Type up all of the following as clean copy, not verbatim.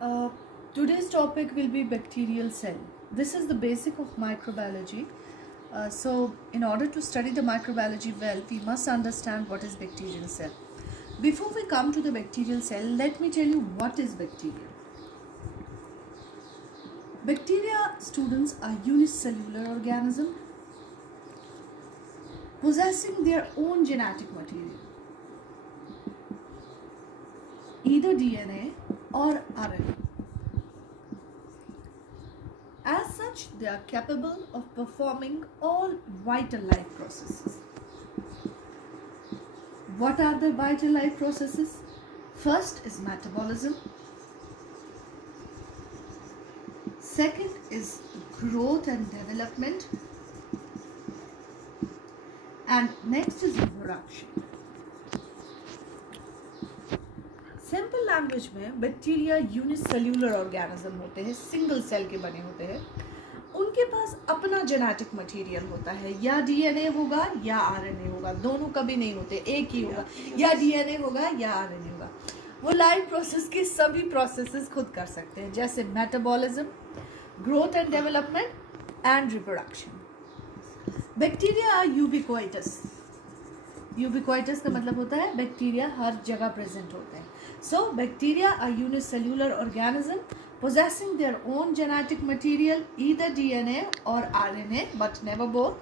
Uh, Today's topic will be bacterial cell. This is the basic of microbiology. So, in order to study the microbiology well, we must understand what is bacterial cell. Before we come to the bacterial cell, let me tell you what is bacteria. Bacteria, students, are unicellular organism possessing their own genetic material, either DNA or RNA. As such, they are capable of performing all vital life processes. What are the vital life processes? First is metabolism. Second is growth and development. And next is reproduction. Simple language में bacteria unicellular organism होते हैं, single cell के बने होते हैं. उनके पास अपना genetic material होता है, या डीएनए होगा या आरएनए होगा, दोनों कभी नहीं होते, एक ही होगा, या डीएनए होगा या आरएनए होगा. वो लाइफ प्रोसेस के सभी प्रोसेसेस खुद कर सकते हैं, जैसे metabolism, growth and development and reproduction. Bacteria are ubiquitous. Ubiquitous का मतलब होता है बैक्टीरिया हर जगह प्रेजेंट होते हैं. So, bacteria are unicellular organism possessing their own genetic material, either DNA or RNA, but never both.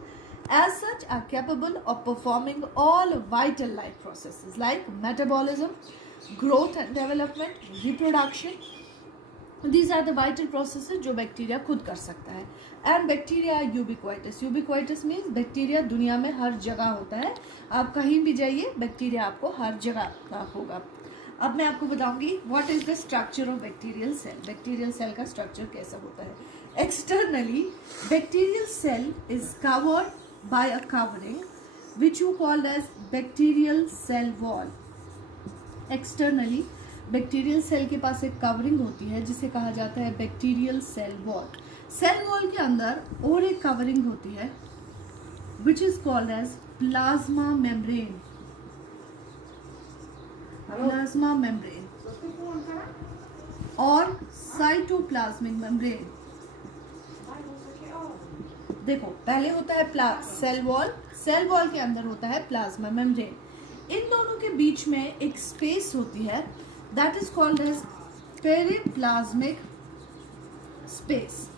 As such, are capable of performing all vital life processes like metabolism, growth and development, reproduction. These are the vital processes जो bacteria खुद कर सकता है. And bacteria are ubiquitous. Ubiquitous means bacteria दुनिया में हर जगह होता है. आप कहीं भी जाइए, बैक्टीरिया आपको हर जगह होगा. अब मैं आपको बताऊंगी what is the structure of bacterial cell. Bacterial cell का स्ट्रक्चर कैसा होता है. Externally bacterial cell is covered by a covering which you called as bacterial cell wall. Externally bacterial cell के पास एक कवरिंग होती है जिसे कहा जाता है bacterial cell wall. Cell wall के अंदर और एक कवरिंग होती है which is called as plasma membrane. Plasma membrane और साइटोप्लाज्मिक मेम्ब्रेन. देखो, पहले होता है सेल वॉल. सेल वॉल के अंदर होता है प्लाज्मा मेम्ब्रेन. इन दोनों के बीच में एक स्पेस होती है that is called as periplasmic space.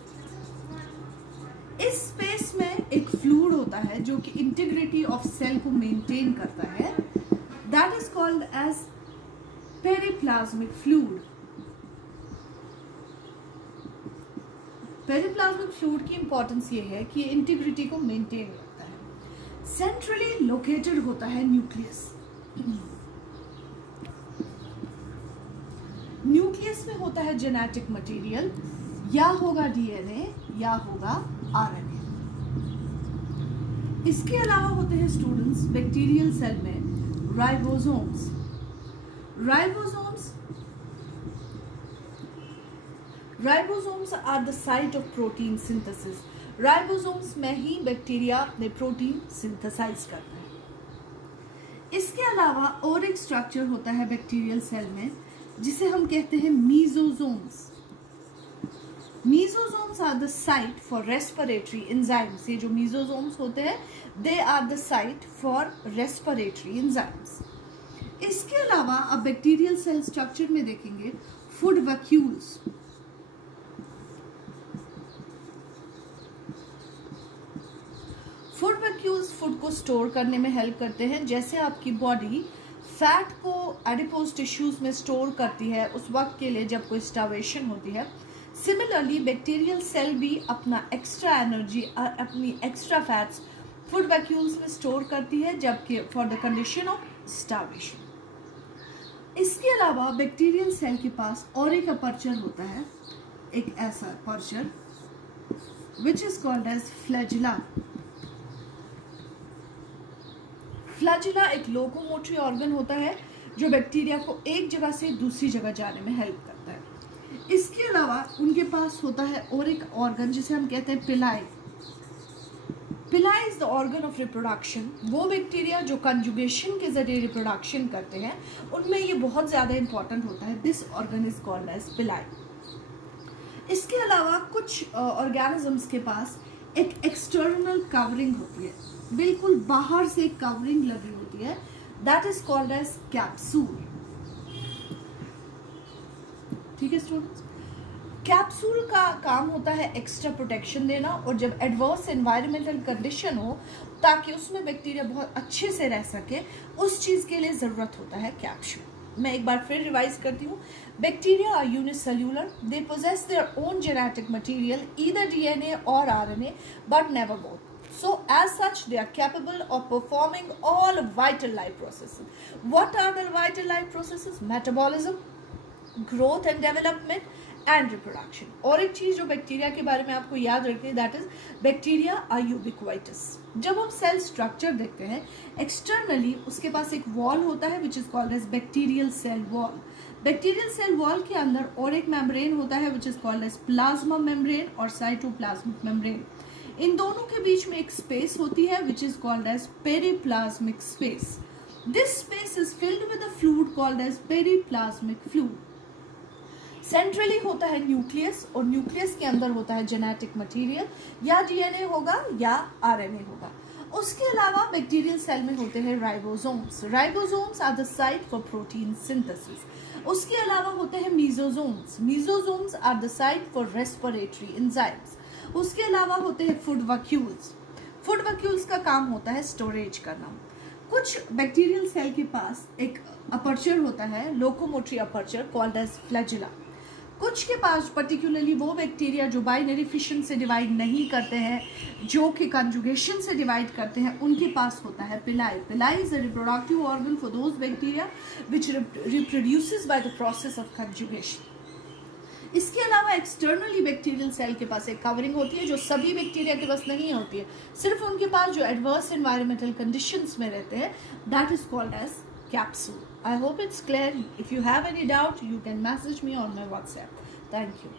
इस स्पेस में एक फ्लूइड होता है जो कि इंटीग्रिटी ऑफ सेल को मेंटेन करता है. That is called as periplasmic fluid. Periplasmic fluid की इंपॉर्टेंस ये है कि इंटीग्रिटी को मेंटेन रखता है. सेंट्रली लोकेटेड होता है न्यूक्लियस. न्यूक्लियस में होता है जेनेटिक मटेरियल, या होगा डीएनए या होगा आरएनए. इसके अलावा होते हैं स्टूडेंट्स बैक्टीरियल सेल में ribosomes. Ribosomes are the site of protein synthesis. Ribosomes में ही बैक्टीरिया अपने प्रोटीन सिंथेसाइज करता है. इसके अलावा और एक स्ट्रक्चर होता है बैक्टीरियल सेल में जिसे हम कहते हैं mesosomes. Mesosomes are the site for respiratory enzymes. ये जो मीजोसोम्स होते हैं they are the site for respiratory enzymes. इसके अलावा अब बैक्टीरियल सेल स्ट्रक्चर में देखेंगे food vacuoles. Food vacuoles food को स्टोर करने में हेल्प करते हैं. जैसे आपकी बॉडी फैट को एडिपोज टिश्यूज में स्टोर करती है उस वक्त के लिए जब कोई स्टार्वेशन होती है, सिमिलरली बैक्टीरियल सेल भी अपना एक्स्ट्रा एनर्जी और अपनी एक्स्ट्रा फैट्स फूड वैक्यूल्स में स्टोर करती है जबकि for the condition of starvation. इसके अलावा बैक्टीरियल सेल के पास और एक अपर्चर होता है, एक ऐसा aperture which is called as flagella. Flagella एक लोकोमोटरी ऑर्गन होता है जो बैक्टीरिया को एक जगह से दूसरी जगह जाने में हेल्प करता है. इसके अलावा उनके पास होता है और एक ऑर्गन जिसे हम कहते हैं पिलाई. पिलाई is the organ of reproduction. वो बैक्टीरिया जो कंजुगेशन के जरिए रिप्रोडक्शन करते हैं उनमें ये बहुत ज़्यादा इंपॉर्टेंट होता है. This organ is called as pili. इसके अलावा कुछ ऑर्गेनिजम्स के पास एक एक्सटर्नल कवरिंग होती है, बिल्कुल बाहर से कवरिंग लगी होती है, that is called as capsule. ठीक है स्टूडेंट्स, कैप्सूल का काम होता है एक्स्ट्रा प्रोटेक्शन देना, और जब एडवर्स एनवायरमेंटल कंडीशन हो ताकि उसमें बैक्टीरिया बहुत अच्छे से रह सके, उस चीज़ के लिए ज़रूरत होता है कैप्सूल। मैं एक बार फिर रिवाइज करती हूँ। Bacteria are unicellular, they possess their own genetic material, either DNA or RNA, but never both. So, as such, they are capable of performing all vital life processes. What are the vital life processes? Metabolism, growth and development, and reproduction. और एक चीज जो bacteria के बारे में आपको याद रखनी है, दैट इज बैक्टीरिया आर यूबिक्वाइटस। जब हम सेल स्ट्रक्चर देखते हैं एक्सटर्नली, उसके पास एक वॉल होता है which is called as bacterial cell wall. Bacterial cell wall के अंदर और एक मेम्ब्रेन होता है which is called as plasma membrane और साइटोप्लाज्मिक मेम्ब्रेन। इन दोनों के बीच में एक स्पेस होती है which is called as periplasmic space. This space is filled with a fluid called as periplasmic fluid. Centrally होता है न्यूक्लियस, और न्यूक्लियस के अंदर होता है जेनेटिक मटेरियल, या डीएनए होगा या आरएनए होगा। उसके अलावा बैक्टीरियल सेल में होते हैं ribosomes. Ribosomes are the site for protein synthesis. उसके अलावा होते हैं mesosomes. Mesosomes are the site for respiratory enzymes. उसके अलावा होते हैं फूड वैक्यूल्स। फूड वैक्यूल्स का काम होता है स्टोरेज करना। कुछ बैक्टीरियल सेल के पास एक अपर्चर होता है, locomotory aperture called as flagella. कुछ के पास पर्टिकुलरली वो बैक्टीरिया जो बाइनरी फिशन से डिवाइड नहीं करते हैं, जो कि कंजुगेशन से डिवाइड करते हैं, उनके पास होता है पिलाई। पिलाई is a reproductive organ for those bacteria which reproduces by the process of conjugation. इसके अलावा एक्सटर्नली बैक्टीरियल सेल के पास एक कवरिंग होती है जो सभी बैक्टीरिया के पास नहीं होती है, सिर्फ उनके पास जो एडवर्स एनवायरमेंटल कंडीशंस में रहते हैं, that is called as capsule. I hope it's clear. If you have any doubt, you can message me on my WhatsApp. Thank you.